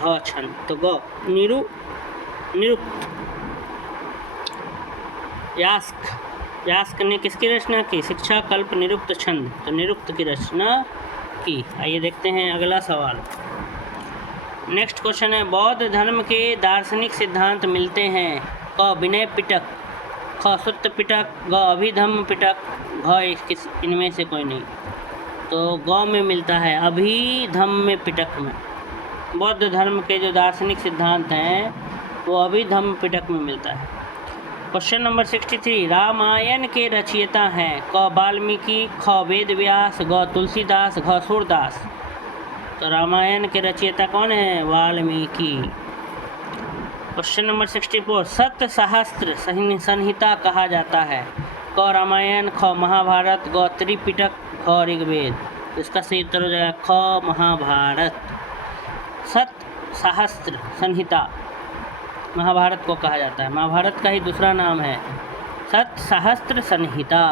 ह छंद। तो ग निरुक्त। यास्क ने किसकी रचना की? शिक्षा, कल्प, निरुक्त, छंद। तो निरुक्त की रचना की। आइए देखते हैं अगला सवाल। नेक्स्ट क्वेश्चन है, बौद्ध धर्म के दार्शनिक सिद्धांत मिलते हैं। क विनय पिटक, ख सुत्त पिटक, ग अभिधम्म पिटक, घ इनमें से कोई नहीं। तो ग में मिलता है, अभिधम्म पिटक में। बौद्ध धर्म के जो दार्शनिक सिद्धांत हैं वो अभिधम्म पिटक में मिलता है। क्वेश्चन नंबर 63, रामायण के रचयिता हैं। क वाल्मीकि, ख वेद व्यास, ग तुलसीदास, घ सूरदास। तो रामायण के रचयिता कौन है? वाल्मीकि। क्वेश्चन नंबर 64, सत सहस्त्र संहिता कहा जाता है। क रामायण, ख महाभारत, ग त्रिपिटक, ख ऋग्वेद। इसका सही उत्तर हो जाएगा ख महाभारत। सत सहस्त्र संहिता महाभारत को कहा जाता है। महाभारत का ही दूसरा नाम है सत सहस्त्र संहिता।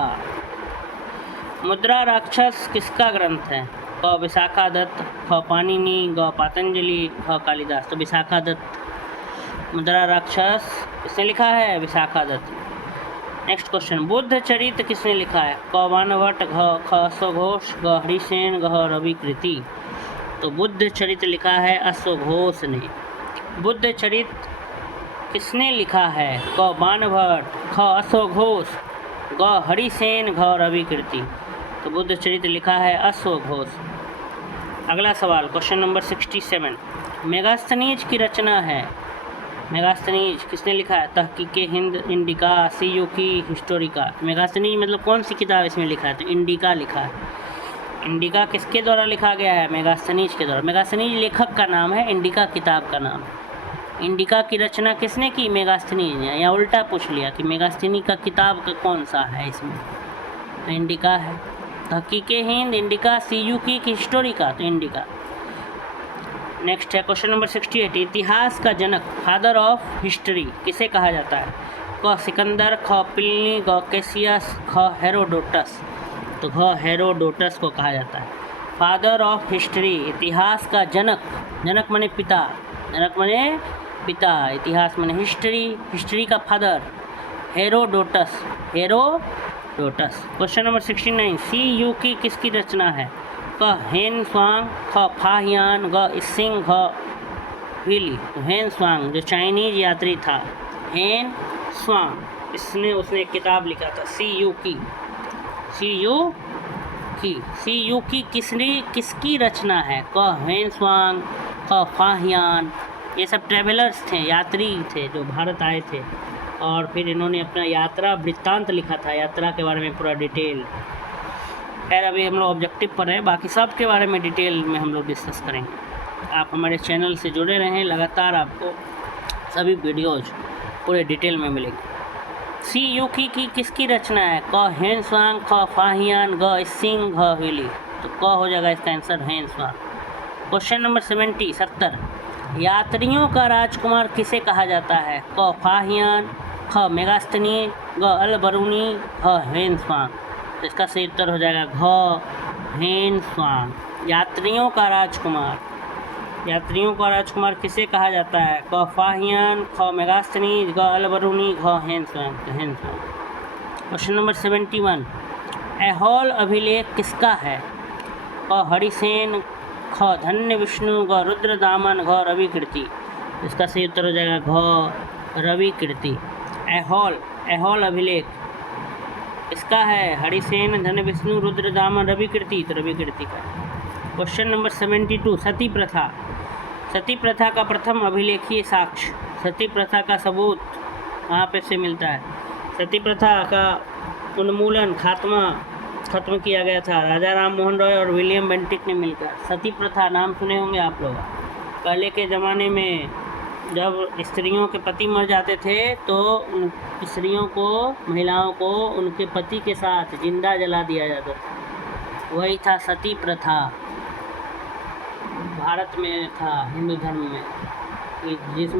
मुद्रा राक्षस किसका ग्रंथ है? क विशाखा दत्त, ख पाणिनि, ग पातंजलि, ख कालिदास। तो विशाखा दत्त। मुद्रा राक्षस किसने लिखा है? विशाखा दत्त। नेक्स्ट क्वेश्चन, बुद्ध चरित्र किसने लिखा है? क बाणभट्ट, ख अश्वघोष, ग हरिसेन, ग रवि कृति। तो बुद्ध चरित्र लिखा है अश्वघोष ने। बुद्ध चरित्र किसने लिखा है? क बाणभट्ट, ख अश्वघोष, ग हरिसेन, घ रवि कृति। तो बुद्ध चरित्र लिखा है अश्वघोष। अगला सवाल, क्वेश्चन नंबर 67, मेगास्थनीज की रचना है। मेगास्थनीज किसने लिखा है? तहकीके Hind, indica, Si-Yu-Ki, Historica. Megasthenes मतलब कौन सी किताब इसमें लिखा है? तो इंडिका लिखा है। इंडिका किसके द्वारा लिखा गया है? मेगास्थनीज के द्वारा। मेगास्थनीज लेखक का नाम है, इंडिका किताब का नाम है। इंडिका की रचना किसने की? मेगास्थनीज ने। या उल्टा पूछ लिया कि मेगास्थनीज का किताब का कौन सा है इसमें? तो इंडिका है। तहकीके हिंद, इंडिका, सीयूकी की हिस्टोरिका। तो इंडिका। नेक्स्ट है क्वेश्चन नंबर 68, इतिहास का जनक, फादर ऑफ हिस्ट्री किसे कहा जाता है? क सिकंदर, ख प्लिनी, ग कैसियस, ख हेरोडोटस। तो घ हेरोडोटस को कहा जाता है फादर ऑफ हिस्ट्री, इतिहास का जनक। जनक माने पिता, जनक माने पिता, इतिहास माने हिस्ट्री, हिस्ट्री का father Herodotus. Herodotus. Question number 69, Si-Yu-Ki किसकी रचना है? क हेन स्वांग, ख फाहियान, ग इसिंग, घ व्हीली। तो हेन स्वांग जो चाइनीज यात्री था, हेन स्वांग, उसने एक किताब लिखा था सीयूकी। सीयूकी किसकी रचना है? क हेन स्वांग, ख फाहियान। ये सब ट्रेवलर्स थे, यात्री थे जो भारत आए थे और फिर इन्होंने अपना यात्रा वृत्तांत लिखा था, यात्रा के बारे में पूरा डिटेल। खैर अभी हम लोग ऑब्जेक्टिव पर हैं, बाकी सब के बारे में डिटेल में हम लोग डिस्कस करेंगे। आप हमारे चैनल से जुड़े रहें, लगातार आपको सभी वीडियोज पूरे डिटेल में मिलेंगे। सीयूकी की किसकी रचना है? क हेन स्वांग, ख फाहियान, ग इसिंग, घ व्हीली। तो क हो जाएगा इसका आंसर हेन स्वांग। क्वेश्चन नंबर 70, यात्रियों का राजकुमार किसे कहा जाता है? क फाहियान, ख मेगास्थनीज, ग अलबरूनी, घ हेन स्वांग। तो इसका सही उत्तर हो जाएगा घ हेन स्वांग। यात्रियों का राजकुमार, यात्रियों का राजकुमार किसे कहा जाता है? क फाहियान, ख मेगास्थनीज, ग अलबरूनी, घ हेन स्वांग। तो हेन स्वांग। क्वेश्चन नंबर 71, ऐहोल अभिलेख किसका है? क हरिसेन, ख धन्य विष्णु, ग रुद्रदामन, घ रवि कृति। इसका सही उत्तर हो जाएगा घ रवि कृति। ऐहोल अभिलेख इसका है? हरिसेन, धन्य विष्णु, रुद्रदामन, रवि कृति। तो रवि कृति का। क्वेश्चन नंबर 72, सती प्रथा। सती प्रथा का प्रथम अभिलेखीय साक्ष्य, सती प्रथा का सबूत कहाँ पे से मिलता है? सती प्रथा का उन्मूलन, खत्म किया गया था राजा राम मोहन रॉय और विलियम बेंटिक ने मिलकर। सती प्रथा नाम सुने होंगे आप लोग। पहले के ज़माने में जब स्त्रियों के पति मर जाते थे तो उन स्त्रियों को, महिलाओं को उनके पति के साथ जिंदा जला दिया जाता था। वही था सती प्रथा। भारत में था, हिंदू धर्म में, कि जो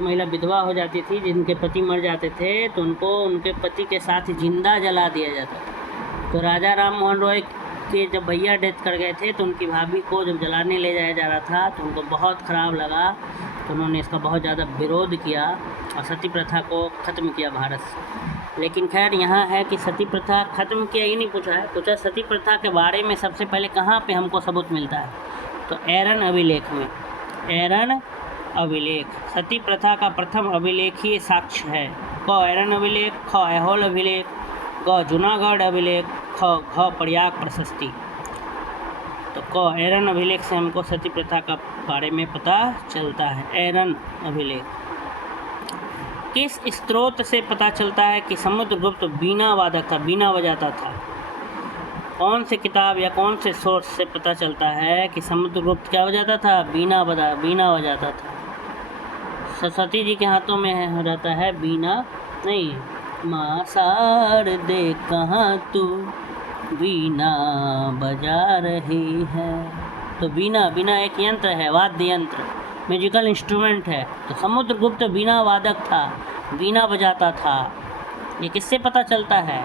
महिला विधवा हो जाती थी, जिनके पति मर जाते थे, तो उनको उनके पति के साथ जिंदा जला दिया जाता था। तो राजा राम मोहन रॉय के जब भैया डेथ कर गए थे तो उनकी भाभी को जब जलाने ले जाया जा रहा था तो उनको बहुत ख़राब लगा, तो उन्होंने इसका बहुत ज़्यादा विरोध किया और सती प्रथा को ख़त्म किया भारत से। लेकिन खैर यहाँ है कि सती प्रथा ख़त्म किया ही नहीं पूछा है, पूछा सती प्रथा के बारे में सबसे पहले कहाँ पे हमको सबूत मिलता है, तो एरन अभिलेख में। एरन अभिलेख सती प्रथा का प्रथम अभिलेखीय साक्ष्य है। क एरन अभिलेख, ख ऐहोल अभिलेख, ग जूनागढ़ अभिलेख, घ प्रयाग प्रशस्ति। तो क एरन अभिलेख से हमको सती प्रथा का बारे में पता चलता है। एरन अभिलेख। किस स्रोत से पता चलता है कि समुद्रगुप्त बीना वादक था, बीना बजाता था? कौन से किताब या कौन से सोर्स से पता चलता है कि समुद्रगुप्त क्या बजाता था? बीना बजाता था। सरस्वती जी के हाथों में रहता है बीना, नहीं, माँ शारदे कहाँ तू बीना बजा रही है। तो बीना एक यंत्र है, वाद्य यंत्र, म्यूजिकल इंस्ट्रूमेंट है। तो समुद्रगुप्त बीना वादक था, बीना बजाता था। ये किससे पता चलता है?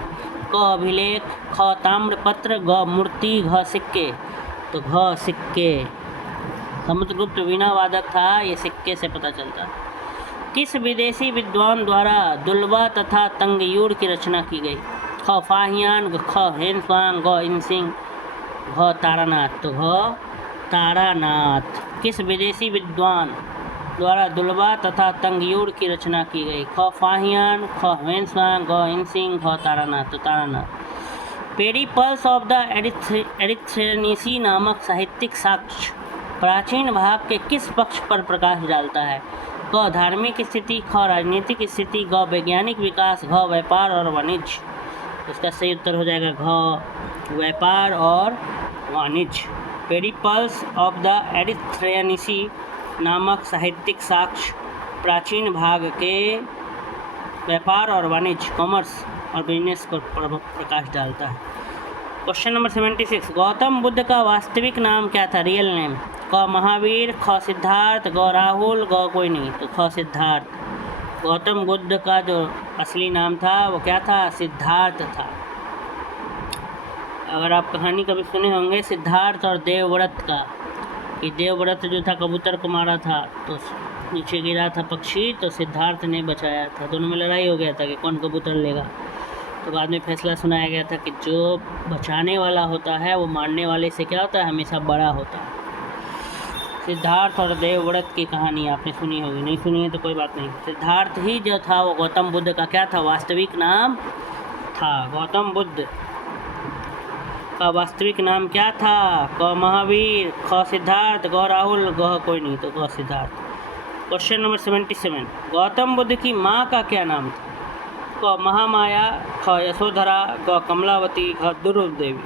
क अभिलेख, ख ताम्रपत्र, ग मूर्ति, घ सिक्के। तो घ सिक्के, समुद्रगुप्त बीना वादक था, ये सिक्के से पता चलता है। किस विदेशी विद्वान द्वारा दुल्बा तथा तंगयूर की रचना की गई? ख फाहियान, ख हेनस्वांग, ग इनसिंग, घ तारानाथ। तो घ तारानाथ। किस विदेशी विद्वान द्वारा दुल्बा तथा तंगयूर की रचना की गई? ख फाहियान, ख हेनस्वांग, ग इनसिंग, घ तारानाथ। तो तारानाथ। पेरिपल्स ऑफ द एरिथ्रेनीसी नामक साहित्यिक साक्ष्य प्राचीन भाग के किस पक्ष पर प्रकाश डालता है? क धार्मिक स्थिति, ख राजनीतिक स्थिति, ग वैज्ञानिक विकास, घ व्यापार और वाणिज्य। इसका सही उत्तर हो जाएगा घ व्यापार और वाणिज्य। पेरिपल्स ऑफ द एरिथ्रेनीसी नामक साहित्यिक साक्ष्य प्राचीन भाग के व्यापार और वाणिज्य, कॉमर्स और बिजनेस को प्रकाश डालता है। क्वेश्चन नंबर 76, गौतम बुद्ध का वास्तविक नाम क्या था? Real name. क महावीर, ख सिद्धार्थ, ग राहुल, ग कोई नहीं। तो ख सिद्धार्थ। गौतम बुद्ध का जो असली नाम था वो क्या था? सिद्धार्थ था। अगर आप कहानी कभी सुने होंगे सिद्धार्थ और देवव्रत का, कि देवव्रत जो था कबूतर को मारा था तो नीचे गिरा था पक्षी, तो सिद्धार्थ ने बचाया था। दोनों में लड़ाई हो गया था कि कौन कबूतर लेगा। तो बाद में फैसला सुनाया गया था कि जो बचाने वाला होता है वो मारने वाले से क्या होता है? हमेशा बड़ा होता है। सिद्धार्थ और देवव्रत की कहानी आपने सुनी होगी, नहीं सुनी है तो कोई बात नहीं। सिद्धार्थ ही जो था वो गौतम बुद्ध का क्या था? वास्तविक नाम था। गौतम बुद्ध का वास्तविक नाम क्या था? क महावीर, ख सिद्धार्थ, ग राहुल, ग कोई नहीं। तो ग सिद्धार्थ। क्वेश्चन नंबर 77, गौतम बुद्ध की माँ का क्या नाम था? क महामाया, ख यशोधरा, ग कमलावती, घ दुर्गा देवी।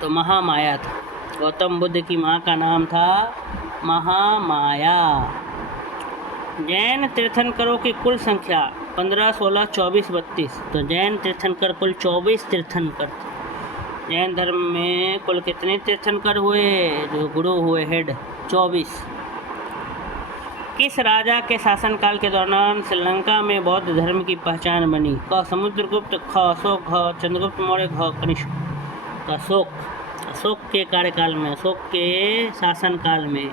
तो महामाया था। गौतम बुद्ध की माँ का नाम था महामाया। जैन तीर्थंकरों की कुल संख्या 15, 16, 24, 32। तो जैन तीर्थंकर कुल 24 तीर्थंकर थे। जैन धर्म में कुल कितने तीर्थंकर हुए? जो गुरु हुए हेड 24। किस राजा के शासनकाल के दौरान श्रीलंका में बौद्ध धर्म की पहचान बनी? क समुद्रगुप्त, ख अशोक, घ चंद्रगुप्त मौर्य, घ कनिष्क। तो अशोक के कार्यकाल में, अशोक के शासनकाल में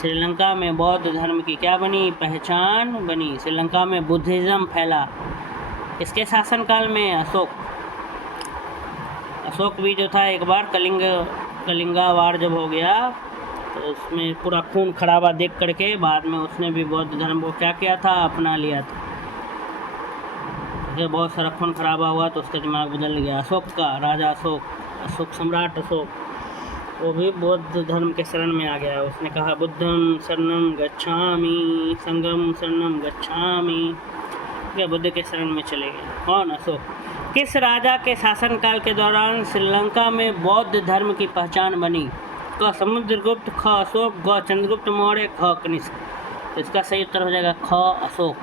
श्रीलंका में बौद्ध धर्म की क्या बनी? पहचान बनी। श्रीलंका में बुद्धिज़्म फैला। इसके शासनकाल में अशोक भी जो था एक बार कलिंगा वार जब हो गया तो उसमें पूरा खून खराबा देख करके बाद में उसने भी बौद्ध धर्म को क्या किया था? अपना लिया था। जब बहुत सारा खून खराबा हुआ तो उसका दिमाग बदल गया। अशोक का राजा अशोक सम्राट अशोक, वो भी बौद्ध धर्म के शरण में आ गया। उसने कहा बुद्धं शरणं गच्छामि, संघं शरणं गच्छामि, क्या बुद्ध के शरण में चले गए। कौन? अशोक। किस राजा के शासनकाल के दौरान श्रीलंका में बौद्ध धर्म की पहचान बनी? क समुद्रगुप्त, ख अशोक, ग चंद्रगुप्त मौर्य, घ कनिष्क। तो इसका सही उत्तर हो जाएगा ख अशोक।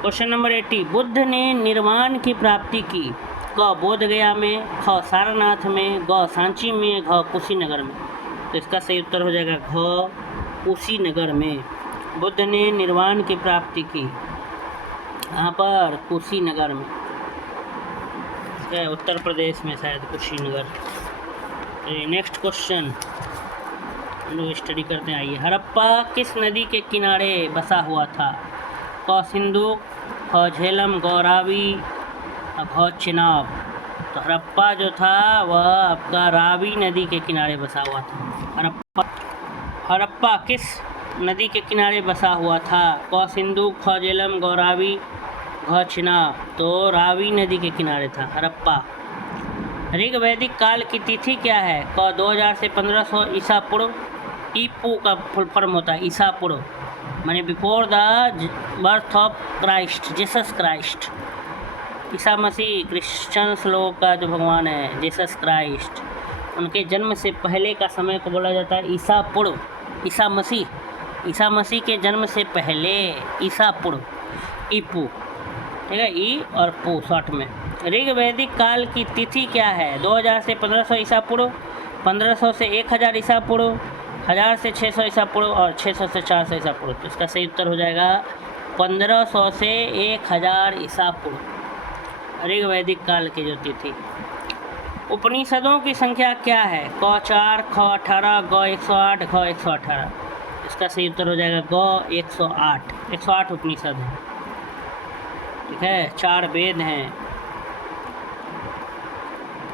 क्वेश्चन नंबर 80, बुद्ध ने निर्वाण की प्राप्ति की? क बोधगया में, ख सारनाथ में, ग सांची में, घ कुशीनगर में। तो इसका सही उत्तर हो जाएगा घ कुशीनगर में। बुद्ध ने निर्वाण की प्राप्ति की यहाँ पर कुशीनगर में। है उत्तर प्रदेश में शायद कुशीनगर। नेक्स्ट क्वेश्चन हम लोग स्टडी करते हैं। आइए, हड़प्पा किस नदी के किनारे बसा हुआ था? क सिंधु, ख झेलम, ग रावी, घ चिनाब। तो हड़प्पा जो था वह आपका रावी नदी के किनारे बसा हुआ था। हड़प्पा किस नदी के किनारे बसा हुआ था? क सिंधु, ख झेलम, ग रावी, घ चिनाब। तो रावी नदी के किनारे था हड़प्पा। ऋग वैदिक काल की तिथि क्या है? क 2000 से 1500 ईसा पूर्व। ईपू का फुल फॉर्म होता है ईसा पूर्व, माने before the birth of Christ, Jesus Christ. Isa Masih Christians लोगों का जो भगवान है जीसस क्राइस्ट, उनके जन्म से पहले का समय को बोला जाता है ईसा पूर्व। ईसा मसीह के जन्म से पहले ईसा पूर्व, ईपू, ठीक है, ई और पू शॉर्ट में। ऋग वैदिक काल की तिथि क्या है? 2000 से 1500 ईसा पूर्व, 1500 से 1000 ईसा पूर्व, 1000 से 600 ईसा पूर्व और 600 से 400 ईसा पूर्व। तो इसका सही उत्तर हो जाएगा 1500 से 1000 ईसा पूर्व, ऋग वैदिक काल की जो तिथि। उपनिषदों की संख्या क्या है? क 4, ख 18, ग 108, घ 118। इसका सही उत्तर हो जाएगा ग 108। 108 उपनिषद हैं, ठीक है। 4 वेद हैं,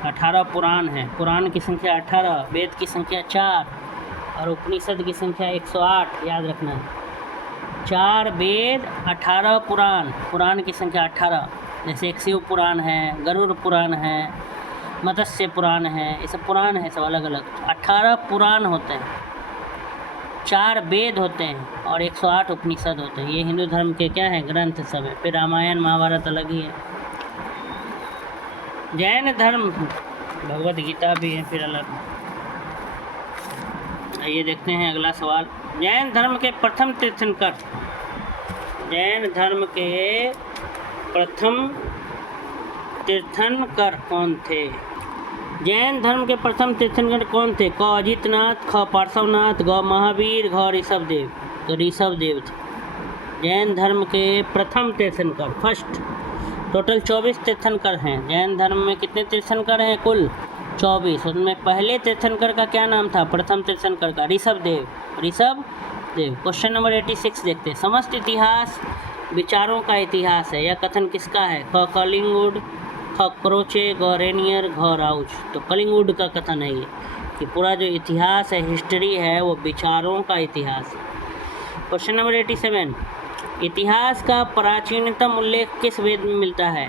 18 पुराण हैं। पुराण की संख्या 18, वेद की संख्या 4 और उपनिषद की संख्या 108। याद रखना, 4 वेद 18 पुराण, पुराण की संख्या 18। जैसे एक शिव पुराण है, गरुड़ पुराण है, मत्स्य पुराण है, ये सब पुराण है, सब अलग अलग। 18 पुराण होते हैं, 4 वेद होते हैं और 108 उपनिषद होते हैं। ये हिंदू धर्म के क्या हैं? ग्रंथ सब है। फिर रामायण महाभारत अलग ही है। जैन धर्म, भगवद गीता भी है फिर अलग। आइए देखते हैं अगला सवाल। जैन धर्म के प्रथम तीर्थंकर, जैन धर्म के प्रथम तीर्थंकर कौन थे? जैन धर्म के प्रथम तीर्थंकर कौन थे? क अजितनाथ, ख पार्श्वनाथ, ग महावीर, घ ऋषभदेव। तो ऋषभदेव थे जैन धर्म के प्रथम तीर्थंकर, फर्स्ट। टोटल 24 तीर्थंकर हैं जैन धर्म में। कितने तीर्थंकर हैं? कुल 24। उनमें पहले तीर्थंकर का क्या नाम था? प्रथम तीर्थंकर का ऋषभदेव। क्वेश्चन नंबर 86 देखते हैं। समस्त इतिहास विचारों का इतिहास है, यह कथन किसका है? ख कलिंगुड, ख क्रोचे, ग रेनियर, घ राउच। तो कलिंगुड का कथन है ये कि पूरा जो इतिहास है, हिस्ट्री है, वो विचारों का इतिहास है। Question number 87। इतिहास का प्राचीनतम उल्लेख किस वेद में मिलता है?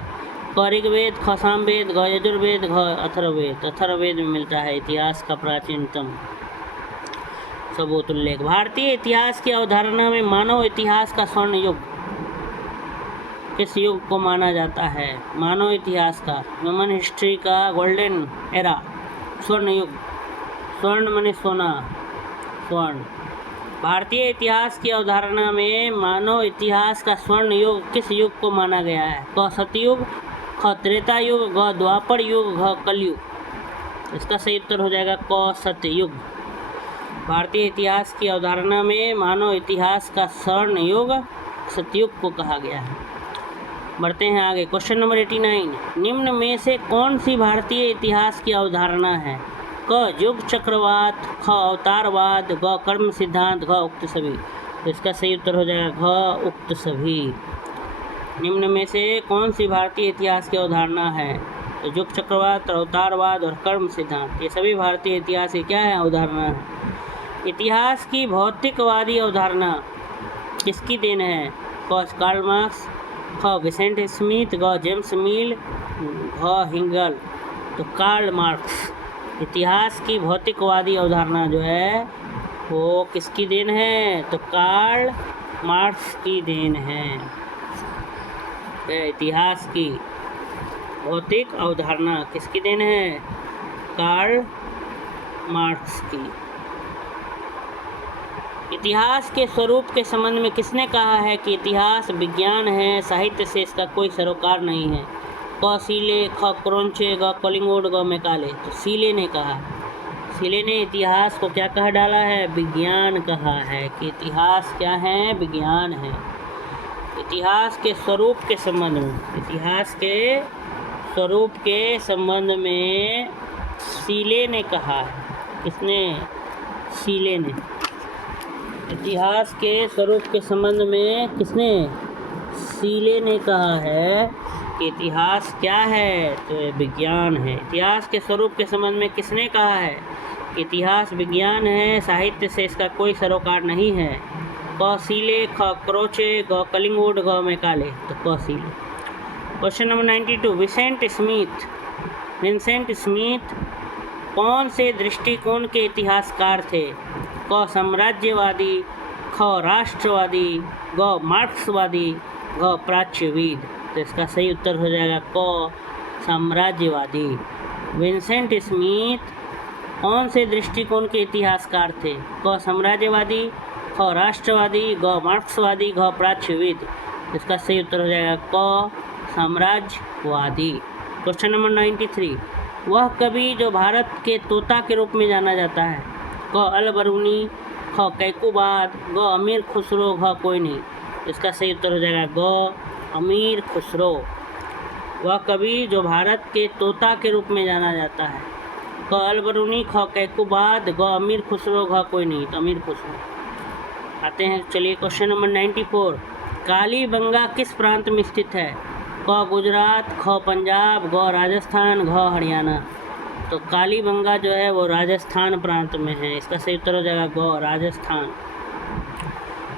क ऋग्वेद, ख सामवेद, घ यजुर्वेद, घ अथर्ववेद। अथर्ववेद में मिलता है इतिहास का प्राचीनतम सबूत उल्लेख। भारतीय इतिहास की अवधारणा में मानव इतिहास का स्वर्ण युग किस युग को माना जाता है? मानव इतिहास का, ह्यूमन हिस्ट्री का गोल्डन एरा, स्वर्ण युग। स्वर्ण माने सोना, स्वर्ण। भारतीय इतिहास की अवधारणा में मानव इतिहास का स्वर्ण युग किस युग को माना गया है? क सतयुग, ख त्रेता युग, घ द्वापर युग, घ कलयुग। इसका सही उत्तर हो जाएगा क सतयुग। भारतीय इतिहास की अवधारणा में मानव इतिहास का स्वर्ण युग सतयुग को कहा गया है। बढ़ते हैं आगे। Question number 89। निम्न में से कौन सी भारतीय इतिहास की अवधारणा है? क युग चक्रवात, ख अवतारवाद, ग कर्म सिद्धांत, घ उक्त सभी। तो इसका सही उत्तर हो जाएगा घ उक्त सभी। निम्न में से कौन सी भारतीय इतिहास की अवधारणा है? तो युग चक्रवात, अवतारवाद और कर्म सिद्धांत, ये सभी भारतीय इतिहास की क्या है? अवधारणा है। इतिहास की भौतिकवादी अवधारणा किसकी देन है? क कार्ल मार्क्स, ख विसेंट स्मिथ, ग जेम्स मिल, घ हिंगल। तो कार्ल मार्क्स। इतिहास की भौतिकवादी अवधारणा जो है वो किसकी देन है? तो कार्ल मार्क्स की देन है। इतिहास की भौतिक अवधारणा किसकी देन है? कार्ल मार्क्स की। इतिहास के स्वरूप के संबंध में किसने कहा है कि इतिहास विज्ञान है, साहित्य से इसका कोई सरोकार नहीं है? क सीले, ख क्रोंचे, ग कलिंगुड, ग मैकाले। तो सीले ने कहा। सीले ने इतिहास को क्या कहा डाला है? विज्ञान कहा है कि इतिहास क्या है? विज्ञान है। इतिहास के स्वरूप के संबंध में, इतिहास के स्वरूप के संबंध में सीले ने कहा है। किसने? सीले ने। इतिहास के स्वरूप के संबंध में किसने? सीले ने कहा है कि इतिहास क्या है? तो ये विज्ञान है। इतिहास के स्वरूप के संबंध में किसने कहा है? इतिहास विज्ञान है, साहित्य से इसका कोई सरोकार नहीं है। क सीले, ख क्रोचे, ग कलिंगवुड, ग मैकाले। तो क सीले। क्वेश्चन नंबर 92, विंसेंट स्मिथ कौन से दृष्टिकोण के इतिहासकार थे? क साम्राज्यवादी, ख राष्ट्रवादी, ग मार्क्सवादी, ग प्राच्यविद। तो इसका सही उत्तर हो जाएगा क साम्राज्यवादी। विंसेंट स्मिथ कौन से दृष्टिकोण के इतिहासकार थे? क साम्राज्यवादी, ख राष्ट्रवादी, ग मार्क्सवादी, घ प्राच्यविद। इसका सही उत्तर हो जाएगा क साम्राज्यवादी। क्वेश्चन नंबर 93, वह कवि जो भारत के तोता के रूप में जाना जाता है? क अल-बरूनी, ख कैकुबाद, ग अमीर खुसरो, घ कोई नहीं। इसका सही उत्तर हो जाएगा ग अमीर खुसरो। वह कवि जो भारत के तोता के रूप में जाना जाता है? क अल-बरूनी, ख कैकुबाद, ग अमीर खुसरो, घ कोई नहीं। तो अमीर खुसरो। आते हैं, चलिए क्वेश्चन नंबर 94, कालीबंगा किस प्रांत में स्थित है? क गुजरात, ख पंजाब, ग राजस्थान, घ हरियाणा। तो कालीबंगा जो है वो राजस्थान प्रांत में है। इसका सही उत्तर हो जाएगा ग राजस्थान।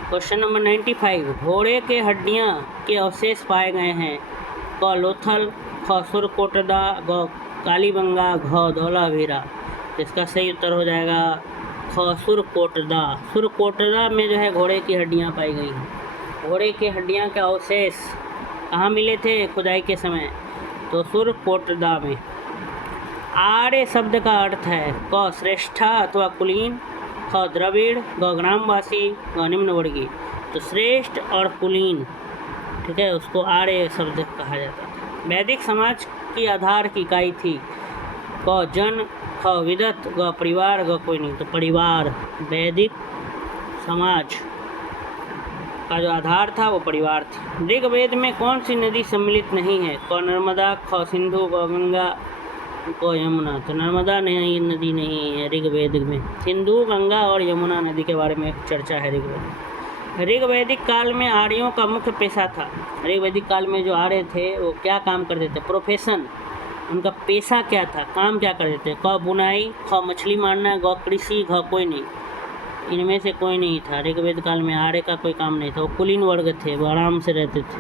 क्वेश्चन नंबर 95, घोड़े के हड्डियां के अवशेष पाए गए हैं? क लोथल, ख सुरकोटदा, ग कालीबंगा, घ धौलावीरा। इसका सही उत्तर हो जाएगा ख सुरकोटदा। सुरकोटदा में जो है घोड़े की हड्डियां पाई गई हैं। घोड़े की हड्डियां के अवशेष कहाँ मिले थे खुदाई के समय? तो सुरकोटदा में। आर्य शब्द का अर्थ है? क श्रेष्ठा अथवा कुलीन, ख द्रविड़, ग ग्रामवासी, ग निम्नवर्गीय। तो श्रेष्ठ और कुलीन, ठीक है, उसको आर्य शब्द कहा जाता है। वैदिक समाज की आधार की इकाई थी? क जन, ख विदत, ग परिवार, ग कोई नहीं। तो परिवार। वैदिक समाज का जो आधार था वो परिवार थी। ऋग्वेद में कौन सी नदी सम्मिलित नहीं है? क नर्मदा, ख सिंधु, ग गंगा, क यमुना। तो नर्मदा नहीं, नदी नहीं है ऋग्वेद में। सिंधु, गंगा और यमुना नदी के बारे में चर्चा है ऋग्वेद में। ऋग्वैदिक काल में आर्यों का मुख्य पेशा था? ऋग्वैदिक काल में जो आर्य थे वो क्या काम करते थे? प्रोफेशन, उनका पेशा क्या था, काम क्या करते थे? क बुनाई, ख मछली मारना, ग कृषि, घ कोई नहीं। इनमें से कोई नहीं था। ऋग्वेद काल में आर्य का कोई काम नहीं था, वो कुलीन वर्ग थे, वो आराम से रहते थे।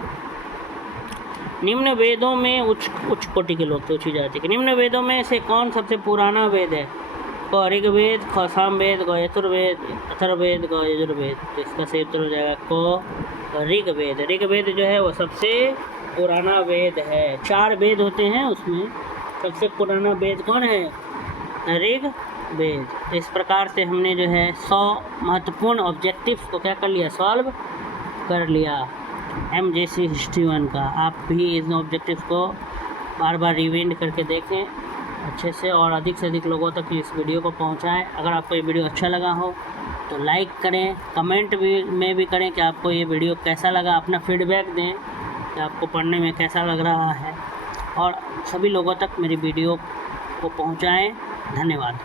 निम्न वेदों में उच्च कोटि के लोग थे, ऊंची जाति के। निम्न वेदों में से कौन सबसे पुराना वेद है? क ऋग्वेद, ख सामवेद, ग यजुर्वेद, अथर्ववेद, ग यजुर्वेद। तो इसका सही उत्तर हो जाएगा क ऋग्वेद। ऋग्वेद जो है वो सबसे पुराना वेद है। 4 वेद होते हैं, उसमें सबसे पुराना वेद कौन है? ऋग्वेद। तो इस प्रकार से हमने जो है 100 महत्वपूर्ण ऑब्जेक्टिव्स को क्या कर लिया? सॉल्व कर लिया MJC हिस्ट्री 1 का। आप भी इन ऑब्जेक्टिव्स को बार बार रिवाइंड करके देखें अच्छे से, और अधिक से अधिक लोगों तक इस वीडियो को पहुंचाएं। अगर आपको ये वीडियो अच्छा लगा हो तो लाइक करें, कमेंट भी करें कि आपको ये वीडियो कैसा लगा। अपना फीडबैक दें कि आपको पढ़ने में कैसा लग रहा है, और सभी लोगों तक मेरी वीडियो को पहुंचाएं। धन्यवाद।